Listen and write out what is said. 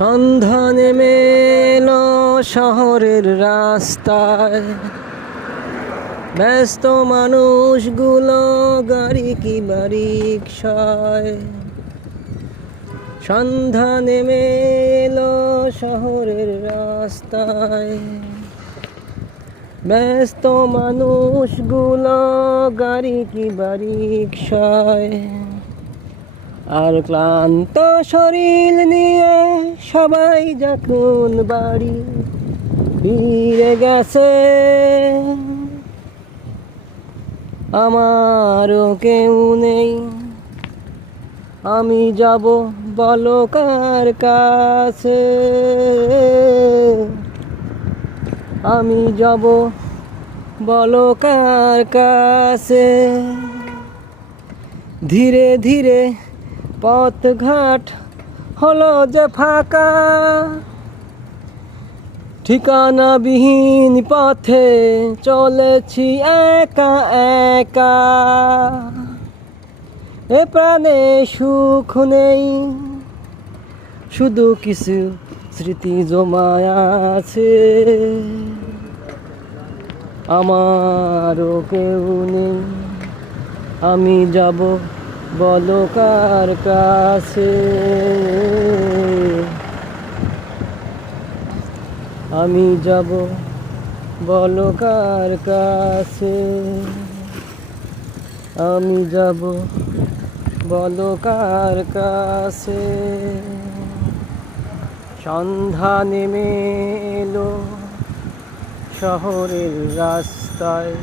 সন্ধ্যা নেমে এলো শহরের রাস্তায়, ব্যস্ত মানুষগুলো গাড়ি কিংবা রিকশায়। সন্ধ্যা নেমে এলো শহরের রাস্তায়, ব্যস্ত মানুষগুলো গাড়ি কিংবা রিকশায়। আর ক্লান্ত শরীর নিয়ে সবাই যখন বাড়ি ফিরে গেছে, আমারও কেউ নেই। আমি যাব বলো কার কাছে, আমি যাব বলো কার কাছে। ধীরে ধীরে পথঘাট হলো যে ফাঁকা, ঠিকানাবিহীন পথে চলেছি একা একা। এ প্রাণে সুখ নেই, শুধু কিছু স্মৃতি জমায় আছে। আমারও কেউ নেই, আমি যাব বলো কার কাছে, আমি যাব বলো কার কাছে, আমি যাব বলো কার কাছে। সন্ধ্যা নেমে এলো শহরের রাস্তায়।